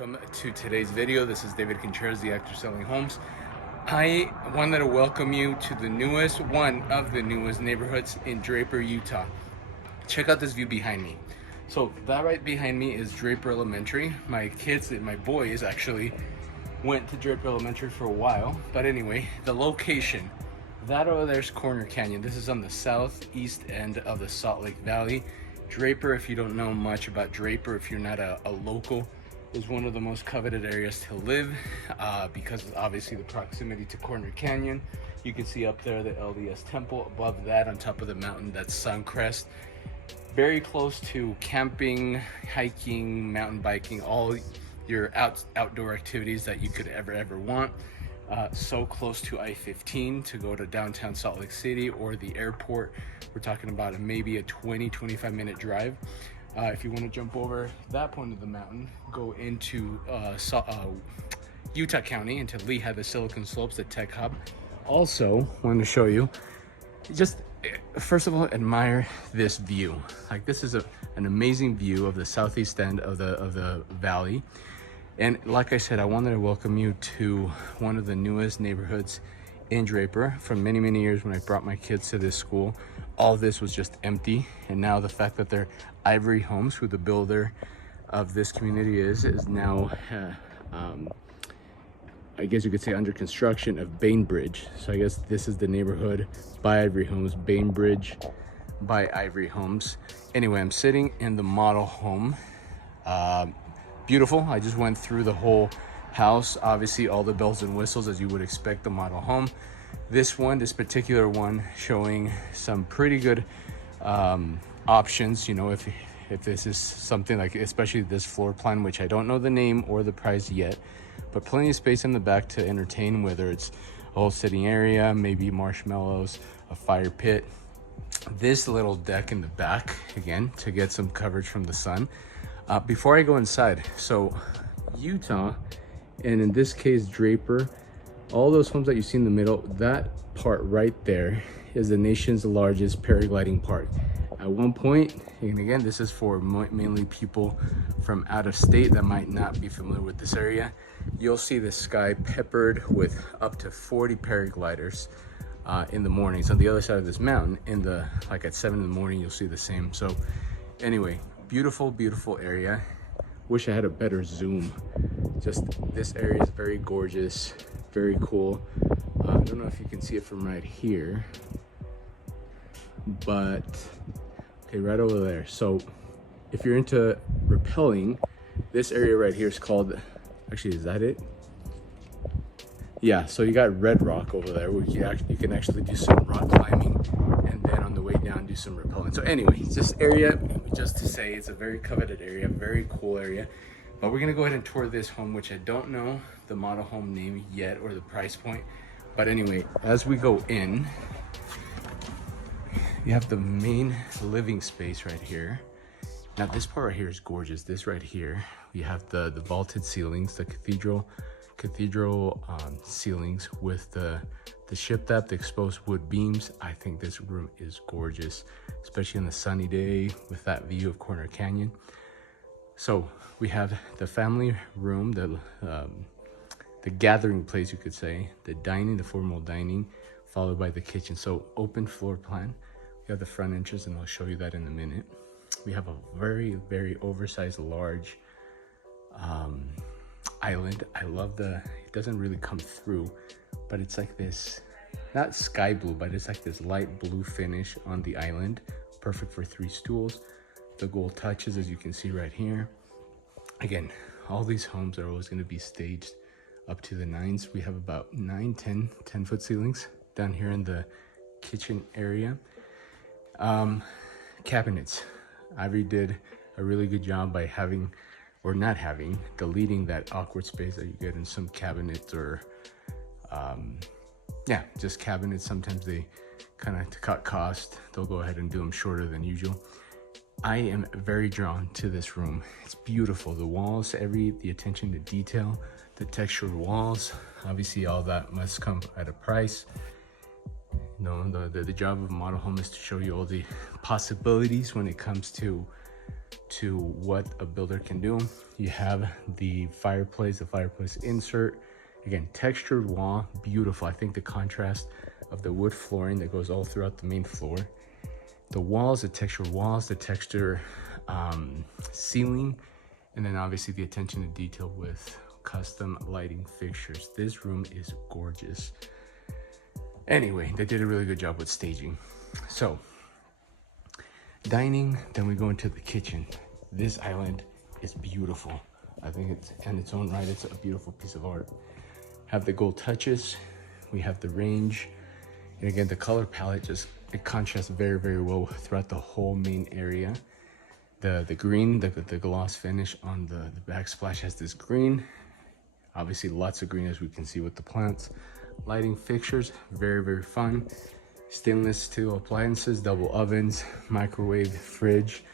welcome to today's video. This is David Contreras, the actor selling homes. I wanted to welcome you to one of the newest neighborhoods in Draper, Utah. Check out this view behind me. So that right behind me is Draper Elementary. My boys actually went to Draper Elementary for a while. But anyway, the location, that over there's Corner Canyon. This is on the southeast end of the Salt Lake Valley. Draper, if you don't know much about Draper, if you're not a local, is one of the most coveted areas to live because of obviously the proximity to Corner Canyon. You can see up there the LDS temple. Above that, on top of the mountain, that's Suncrest. Very close to camping, hiking, mountain biking, all your outdoor activities that you could ever want. So close to I-15 to go to downtown Salt Lake City or the airport. We're talking about maybe a 20-25 minute drive. If you want to jump over that point of the mountain, go into Utah County, into Lehigh, the Silicon Slopes, the tech hub. Also, want to show you, just first of all, admire this view. Like, this is an amazing view of the southeast end of the valley. And like I said, I wanted to welcome you to one of the newest neighborhoods in Draper. For many years when I brought my kids to this school, all this was just empty. And now the fact that they're Ivory Homes, who the builder of this community is now, I guess you could say, under construction, of Bainbridge. So I guess this is the neighborhood by Ivory Homes, Bainbridge by Ivory Homes. Anyway, I'm sitting in the model home. Beautiful. I just went through the whole house. Obviously all the bells and whistles as you would expect the model home. This particular one, showing some pretty good options, you know, if this is something like, especially this floor plan, which I don't know the name or the price yet, but plenty of space in the back to entertain, whether it's a whole sitting area, maybe marshmallows, a fire pit, this little deck in the back, again, to get some coverage from the sun. Before I go inside, so Utah, and in this case Draper, all those homes that you see in the middle, that part right there is the nation's largest paragliding park. At one point, and again, this is for mainly people from out of state that might not be familiar with this area, you'll see the sky peppered with up to 40 paragliders in the mornings. On the other side of this mountain, like at 7 in the morning, you'll see the same. So anyway, beautiful area. Wish I had a better zoom. Just, this area is very gorgeous, very cool. I don't know if you can see it from right here, but okay, right over there. So if you're into rappelling, this area right here is called, actually, is that it? Yeah, so you got Red Rock over there where you can actually do some rock climbing, and then on the way down do some rappelling. So anyway, this area, just to say, it's a very coveted area, very cool area. But we're gonna go ahead and tour this home, which I don't know the model home name yet or the price point. But anyway, as we go in, you have the main living space right here. Now this part right here is gorgeous. This right here, we have the vaulted ceilings, the cathedral ceilings with the shipped up, the exposed wood beams. I think this room is gorgeous, especially on a sunny day with that view of Corner Canyon. So we have the family room, the gathering place, you could say, the dining, the formal dining, followed by the kitchen. So open floor plan. We have the front entrance, and I'll show you that in a minute. We have a very oversized, large island. I love it doesn't really come through, but it's like this, not sky blue, but it's like this light blue finish on the island. Perfect for 3 stools. The gold touches, as you can see right here. Again, all these homes are always going to be staged up to the 9s. We have about 10-foot ceilings down here in the kitchen area. Cabinets. Ivory did a really good job by having, or not having, deleting that awkward space that you get in some cabinets, or yeah, just cabinets. Sometimes they kind of, to cut cost, they'll go ahead and do them shorter than usual. I am very drawn to this room. It's beautiful. The walls, the attention to detail, the textured walls. Obviously all that must come at a price. You know, the job of a model home is to show you all the possibilities when it comes to to what a builder can do. You have the fireplace insert. Again, textured wall, beautiful. I think the contrast of the wood flooring that goes all throughout the main floor. The walls, the textured walls, the texture ceiling, and then obviously the attention to detail with custom lighting fixtures. This room is gorgeous. Anyway, they did a really good job with staging. So, dining, then we go into the kitchen. This island is beautiful. I think it's in its own right, it's a beautiful piece of art. Have the gold touches, we have the range, and again, the color palette it contrasts very, very well throughout the whole main area. The green, the gloss finish on the backsplash has this green. Obviously lots of green as we can see with the plants. Lighting fixtures, very, very fun. Stainless steel appliances, double ovens, microwave, fridge,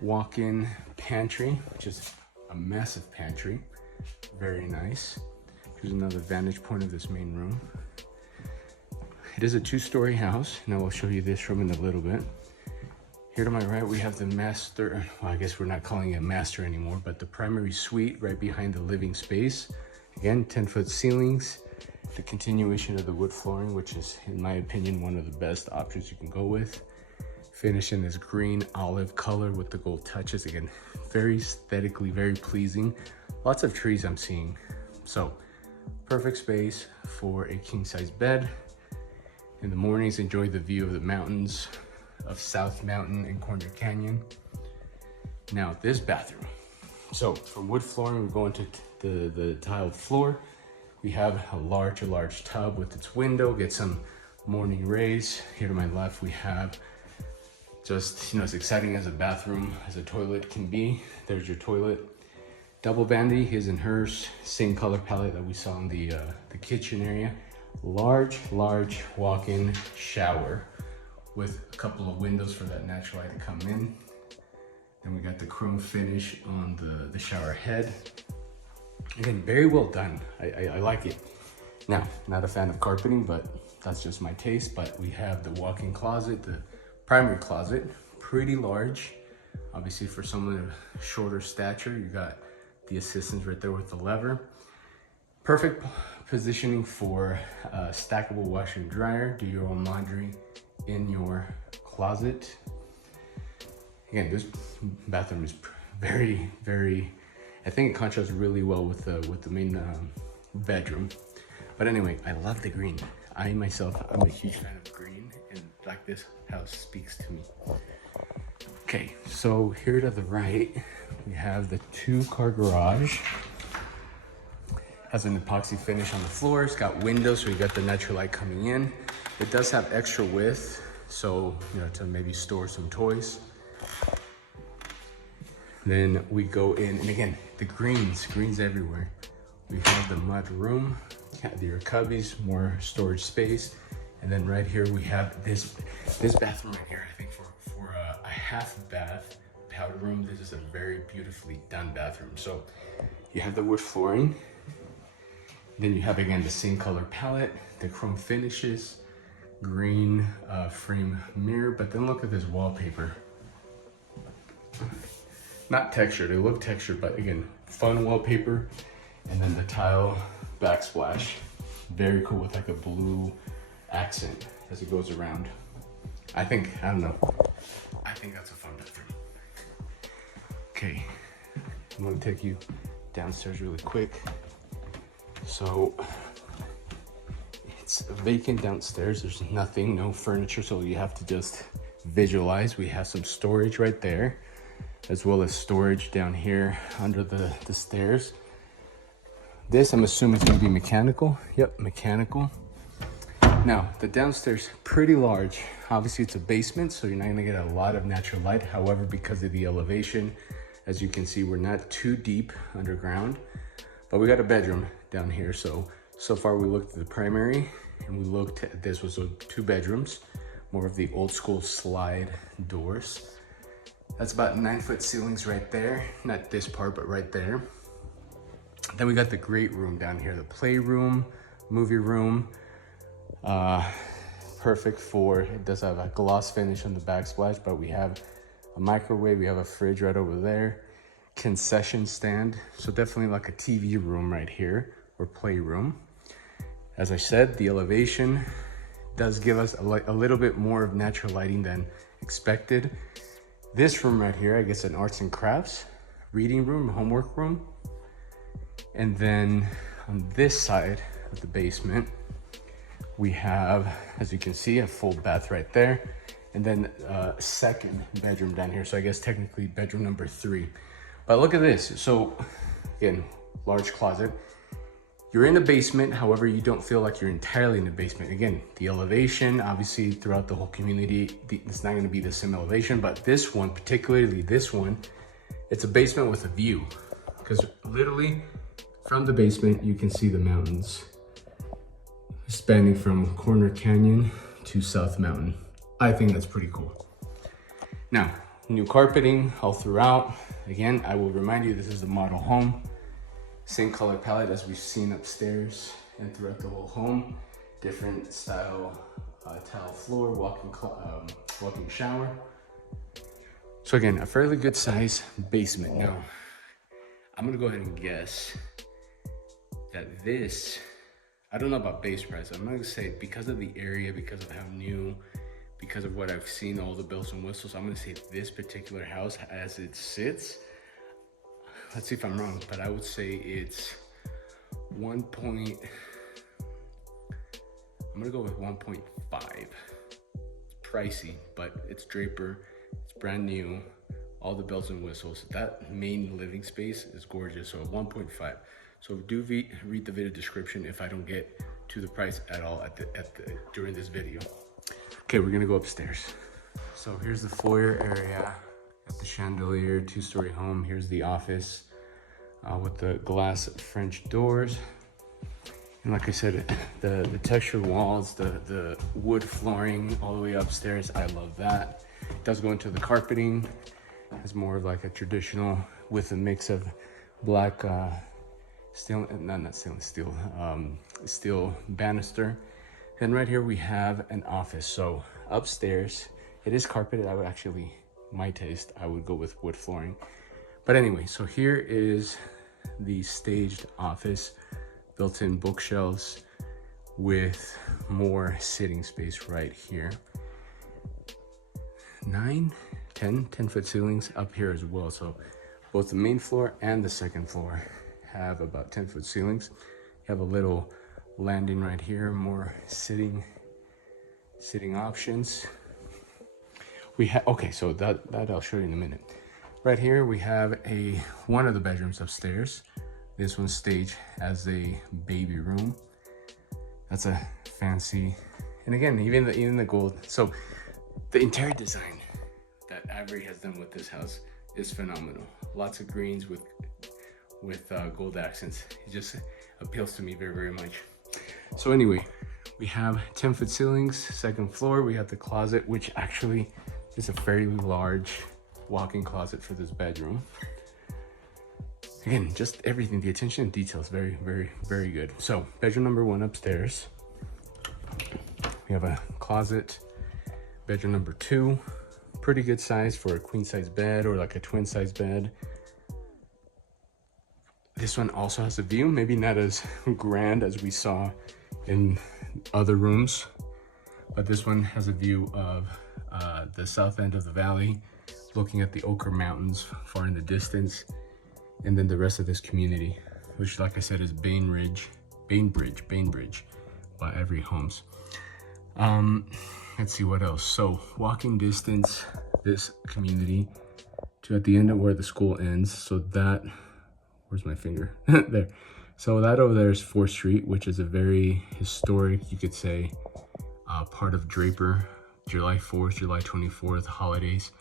walk-in pantry, which is a massive pantry. Very nice. Here's another vantage point of this main room. It is a 2-story house. Now I'll show you this room in a little bit. Here to my right, we have the master, well, I guess we're not calling it master anymore, but the primary suite right behind the living space. Again, 10-foot ceilings, the continuation of the wood flooring, which is, in my opinion, one of the best options you can go with. Finish in this green olive color with the gold touches. Again, very aesthetically, very pleasing. Lots of trees I'm seeing. So, perfect space for a king-size bed. In the mornings, enjoy the view of the mountains of South Mountain and Corner Canyon. Now, this bathroom. So, from wood flooring, we go into the tiled floor. We have a large tub with its window, get some morning rays. Here to my left, we have just, as exciting as a bathroom, as a toilet can be. There's your toilet. Double vanity, his and hers, same color palette that we saw in the kitchen area. Large walk-in shower with a couple of windows for that natural light to come in. Then we got the chrome finish on the shower head. Again, very well done. I like it. Now, not a fan of carpeting, but that's just my taste. But we have the walk-in closet, the primary closet, pretty large. Obviously, for someone of shorter stature, you got the assistants right there with the lever. Perfect positioning for stackable washer and dryer. Do your own laundry in your closet. Again, this bathroom is very, I think it contrasts really well with the main bedroom. But anyway, I love the green. I myself, I'm a huge fan of green, and like this house speaks to me. Okay, so here to the right, we have the 2-car garage. Has an epoxy finish on the floor. It's got windows, so you got the natural light coming in. It does have extra width, so to maybe store some toys. Then we go in, and again, the greens everywhere. We have the mud room, your cubbies, more storage space. And then right here we have this bathroom right here. I think for a half bath powder room, this is a very beautifully done bathroom. So you have the wood flooring. Then you have, again, the same color palette, the chrome finishes, green frame mirror. But then look at this wallpaper. Not textured, they look textured, but again, fun wallpaper. And then the tile backsplash, very cool with like a blue accent as it goes around. I think that's a fun bathroom. Okay, I'm gonna take you downstairs really quick. So it's vacant downstairs. There's nothing, no furniture, so you have to just visualize. We have some storage right there, as well as storage down here under the stairs. This, I'm assuming, is gonna be mechanical. Yep, mechanical. Now, the downstairs, pretty large. Obviously, it's a basement, so you're not gonna get a lot of natural light. However, because of the elevation, as you can see, we're not too deep underground. But we got a bedroom down here. So far we looked at the primary, and we looked at this was 2 bedrooms, more of the old school slide doors. That's about 9-foot ceilings right there. Not this part, but right there. Then we got the great room down here, the playroom, movie room. Perfect for, it does have a gloss finish on the backsplash, but we have a microwave. We have a fridge right over there, concession stand. So definitely like a TV room right here, or playroom. As I said, the elevation does give us a little bit more of natural lighting than expected. This room right here, I guess an arts and crafts, reading room, homework room. And then on this side of the basement, we have, as you can see, a full bath right there. And then a second bedroom down here. So I guess technically bedroom number 3. But look at this. So again, large closet. You're in the basement, however, you don't feel like you're entirely in the basement. Again, the elevation, obviously throughout the whole community, it's not gonna be the same elevation, but this one, particularly this one, it's a basement with a view. Because literally from the basement, you can see the mountains spanning from Corner Canyon to South Mountain. I think that's pretty cool. Now, new carpeting all throughout. Again, I will remind you, this is the model home. Same color palette as we've seen upstairs and throughout the whole home. Different style tile floor, walk-in shower. So again, a fairly good size basement. Now, I'm gonna go ahead and guess that this, I don't know about base price. I'm gonna say because of the area, because of how new, because of what I've seen, all the bells and whistles, I'm gonna say this particular house as it sits, let's see if I'm wrong, but I would say it's I'm gonna go with 1.5. It's pricey, but it's Draper, it's brand new, all the bells and whistles. That main living space is gorgeous, so 1.5. So do read the video description if I don't get to the price at all during this video. Okay, we're gonna go upstairs. So here's the foyer area. Got the chandelier, 2-story home. Here's the office with the glass French doors. And like I said, the textured walls, the wood flooring all the way upstairs. I love that. It does go into the carpeting. It's more of like a traditional with a mix of black steel banister. And right here we have an office. So upstairs, it is carpeted. I would actually, my taste, I would go with wood flooring. But anyway, so here is the staged office, built-in bookshelves with more sitting space right here. 10-foot ceilings up here as well. So both the main floor and the second floor have about 10-foot ceilings. You have a little landing right here, more sitting options. We have, okay, so that I'll show you in a minute. Right here we have one of the bedrooms upstairs. This one's staged as a baby room. That's a fancy, and again, even the gold. So the interior design that Ivory has done with this house is phenomenal. Lots of greens with gold accents. It just appeals to me very, very much. So anyway, we have 10-foot ceilings. Second floor, we have the closet, which actually is a fairly large walk-in closet for this bedroom. Again, just everything, the attention and details, very, very, very good. So bedroom number 1 upstairs. We have a closet. Bedroom number 2, pretty good size for a queen size bed or like a twin size bed. This one also has a view, maybe not as grand as we saw in other rooms, but this one has a view of the south end of the valley, looking at the Ochre Mountains far in the distance, and then the rest of this community, which, like I said, is Bainbridge by Ivory Homes. Let's see what else. So walking distance, this community to at the end of where the school ends. So that, where's my finger? There. So that over there is 4th Street, which is a very historic, you could say, part of Draper. July 4th, July 24th, holidays.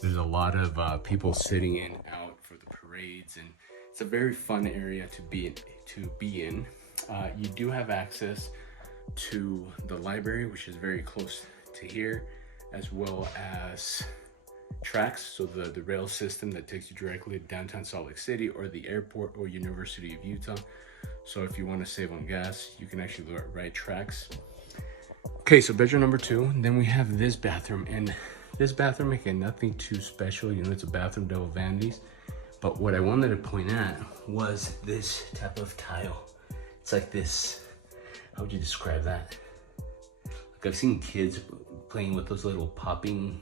There's a lot of people sitting in out for the parades, and it's a very fun area to be in. You do have access to the library, which is very close to here, as well as tracks, so the rail system that takes you directly to downtown Salt Lake City or the airport or University of Utah. So if you want to save on gas, you can actually ride tracks. Okay, so bedroom number 2, then we have this bathroom, and This bathroom, again, nothing too special. You know, it's a bathroom, double vanities. But what I wanted to point at was this type of tile. It's like this, how would you describe that? Like I've seen kids playing with those little popping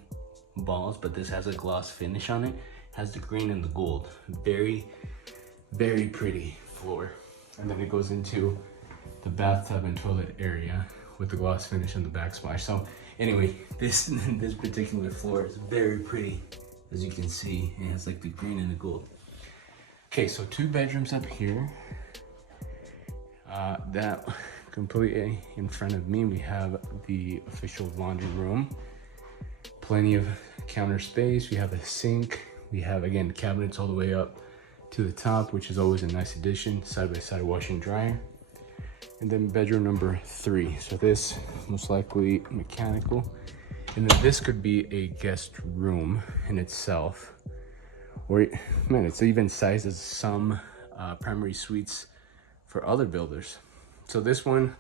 balls, but this has a gloss finish on it. Has the green and the gold. Very, very pretty floor. And then it goes into the bathtub and toilet area with the gloss finish and the backsplash. So anyway, this particular floor is very pretty. As you can see, it has like the green and the gold. Okay, so 2 bedrooms up here. That completely in front of me, we have the official laundry room. Plenty of counter space. We have a sink. We have, again, cabinets all the way up to the top, which is always a nice addition. Side-by-side washer and dryer. And then bedroom number 3. So this most likely mechanical. And then this could be a guest room in itself. Or, man, it's even sized as some primary suites for other builders. So this one,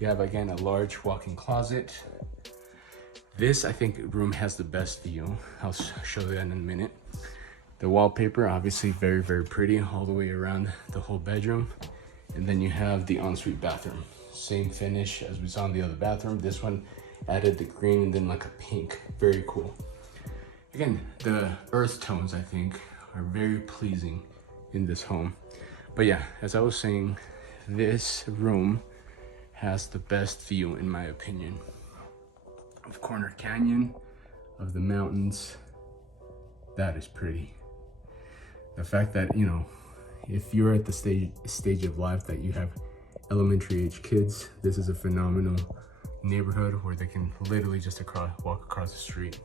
you have, again, a large walk-in closet. This, I think, room has the best view. I'll show that in a minute. The wallpaper, obviously very, very pretty all the way around the whole bedroom. And then you have the ensuite bathroom. Same finish as we saw in the other bathroom. This one added the green and then like a pink. Very cool. Again, the earth tones, I think, are very pleasing in this home. But yeah, as I was saying, this room has the best view, in my opinion, of Corner Canyon, of the mountains. That is pretty. The fact that, you know, if you're at the stage of life that you have elementary age kids, this is a phenomenal neighborhood where they can literally just walk across the street.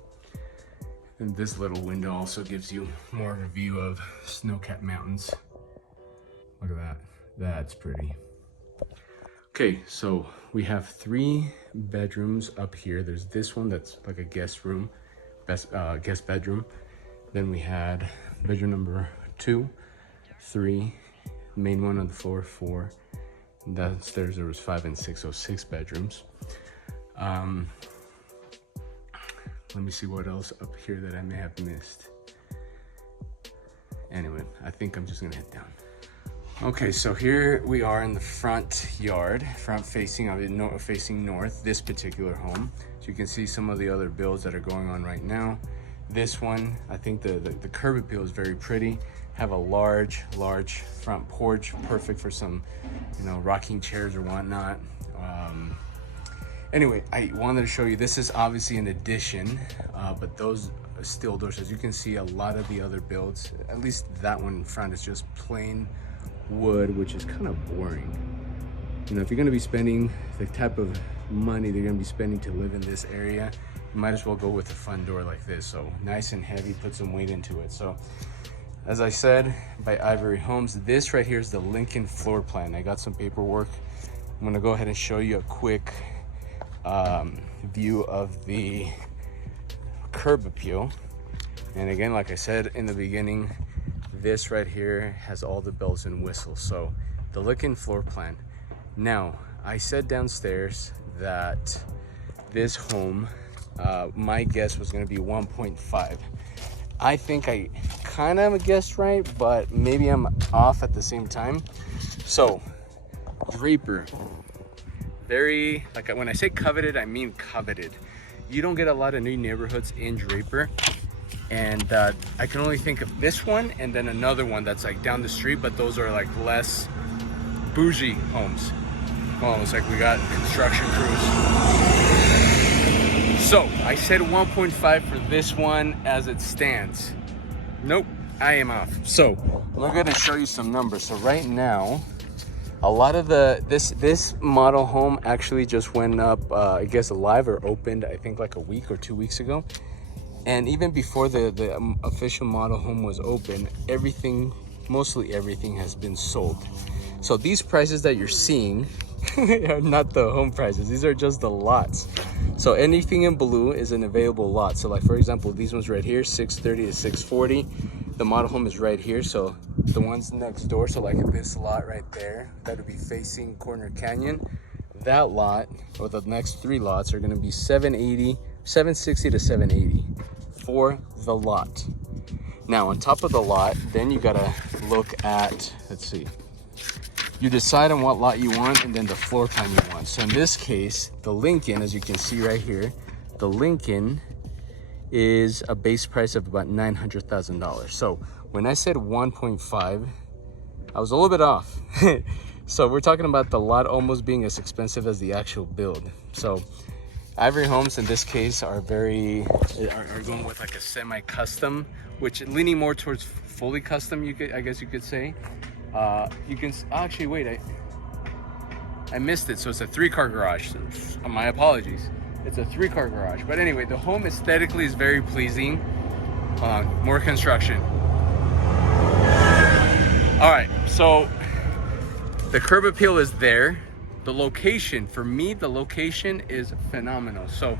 And this little window also gives you more of a view of snow-capped mountains. Look at that. That's pretty. Okay, so we have 3 bedrooms up here. There's this one that's like a guest room, guest bedroom. Then we had bedroom number 2, 3, main one on the floor, 4. And downstairs there was 5 and 6, so 6 bedrooms. Let me see what else up here that I may have missed. Anyway, I think I'm just gonna head down. Okay, so here we are in the front yard, facing north, this particular home. So you can see some of the other builds that are going on right now. This one, I think the curb appeal is very pretty. Have a large front porch, perfect for some, you know, rocking chairs or whatnot. Anyway, I wanted to show you, this is obviously an addition, but those steel doors, as you can see, a lot of the other builds, at least that one in front, is just plain wood, which is kind of boring. You know, if you're going to be spending the type of money they're going to be spending to live in this area, you might as well go with a front door like this. So nice and heavy, put some weight into it. So as I said, by Ivory Homes, this right here is the Lincoln floor plan. I got some paperwork. I'm going to go ahead and show you a quick view of the curb appeal. And again, like I said in the beginning, this right here has all the bells and whistles. So the Lincoln floor plan. Now, I said downstairs that this home, my guess was going to be 1.5. I think I kind of guessed right, but maybe I'm off at the same time. So Draper, very, like when I say coveted, I mean coveted. You don't get a lot of new neighborhoods in Draper. And I can only think of this one and then another one that's like down the street, but those are like less bougie homes. Almost like we got construction crews. So I said 1.5 for this one as it stands. Nope, I am off. So we're gonna show you some numbers. So right now, a lot of this model home actually just went up, I guess live or opened, I think like a week or 2 weeks ago. And even before the official model home was open, mostly everything has been sold. So these prices that you're seeing are not the home prices. These are just the lots. So anything in blue is an available lot. So like, for example, these ones right here, 630 to 640. The model home is right here. So the ones next door, so like this lot right there, that would be facing Corner Canyon. That lot, or the next 3 lots, are gonna be 760 to 780. for the lot. Now on top of the lot, then you gotta look at, let's see, you decide on what lot you want and then the floor plan you want. So in this case, the Lincoln, as you can see right here, the Lincoln is a base price of about $900,000. So when I said 1.5, I was a little bit off. So we're talking about the lot almost being as expensive as the actual build. So Ivory Homes in this case are going with like a semi-custom, which leaning more towards fully custom, I guess you could say. You can actually wait, I missed it. So it's a 3-car garage. So, my apologies. It's a 3-car garage. But anyway, the home aesthetically is very pleasing. More construction. All right, so the curb appeal is there. The location, for me, the location is phenomenal. So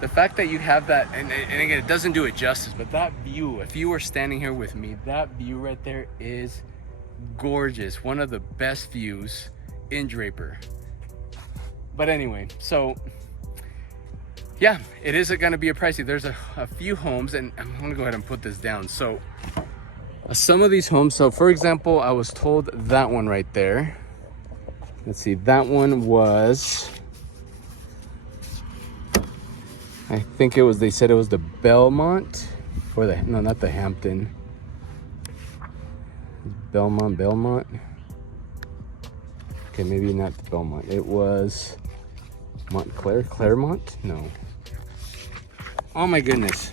the fact that you have that, and again, it doesn't do it justice, but that view, if you were standing here with me, that view right there is gorgeous. One of the best views in Draper. But anyway, so yeah, it is going to be a pricey. There's a few homes, and I'm going to go ahead and put this down. So some of these homes, so for example, I was told that one right there. Let's see, that one was, I think it was, they said it was the Belmont, or the, no, not the Hampton. Belmont. Okay, maybe not the Belmont. It was Claremont? No. Oh my goodness.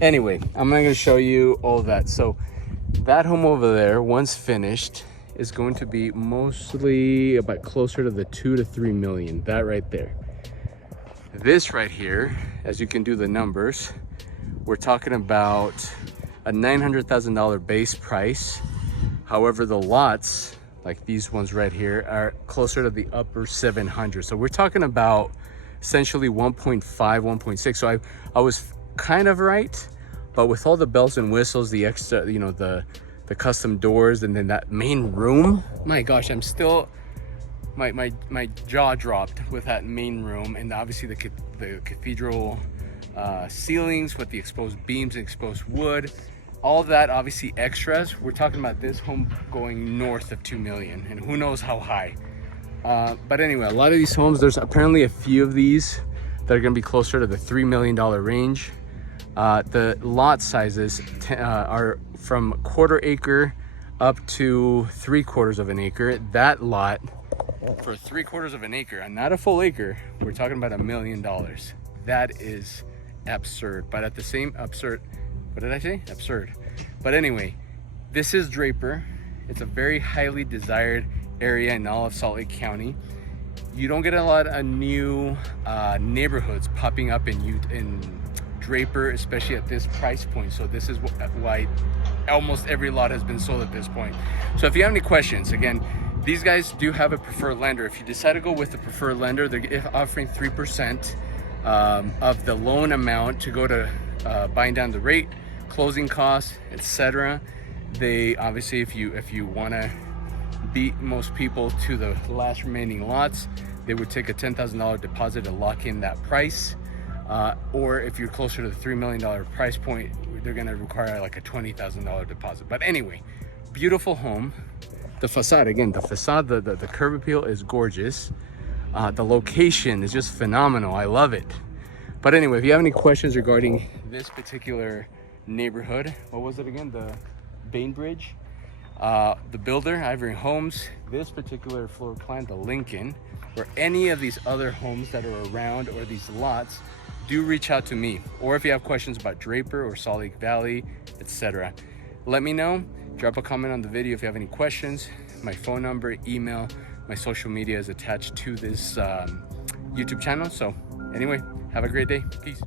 Anyway, I'm not gonna show you all that. So that home over there, once finished, is going to be mostly about closer to the 2 to 3 million. That right there. This right here, as you can do the numbers, we're talking about a $900,000 base price. However, the lots, like these ones right here, are closer to the upper 700. So we're talking about essentially 1.5, 1.6. So I was kind of right, but with all the bells and whistles, the extra, you know, the custom doors, and then that main room, my gosh, I'm still, my jaw dropped with that main room, and obviously the cathedral ceilings with the exposed beams and exposed wood. All that obviously extras. We're talking about this home going north of 2 million, and who knows how high. But anyway, a lot of these homes, there's apparently a few of these that are gonna be closer to the $3 million range. The lot sizes are from 1/4 acre up to 3/4 of an acre. That lot for 3/4 of an acre, and not a full acre, we're talking about $1 million. That is absurd. But at the same absurd, what did I say? Absurd. But anyway, this is Draper. It's a very highly desired area in all of Salt Lake County. You don't get a lot of new neighborhoods popping up in Draper, especially at this price point. So this is why almost every lot has been sold at this point. So if you have any questions, again, these guys do have a preferred lender. If you decide to go with the preferred lender, they're offering 3% of the loan amount to go to buying down the rate, closing costs, etc. They obviously, if you want to beat most people to the last remaining lots, they would take a $10,000 deposit to lock in that price. Or if you're closer to the $3 million price point, they're going to require like a $20,000 deposit. But anyway, beautiful home. The facade, again, the curb appeal is gorgeous. The location is just phenomenal. I love it. But anyway, if you have any questions regarding this particular neighborhood, what was it again? The Bainbridge, the builder, Ivory Homes, this particular floor plan, the Lincoln, or any of these other homes that are around or these lots, do reach out to me. Or if you have questions about Draper or Salt Lake Valley, etc., let me know. Drop a comment on the video if you have any questions. My phone number, email, my social media is attached to this YouTube channel. So anyway, have a great day. Peace.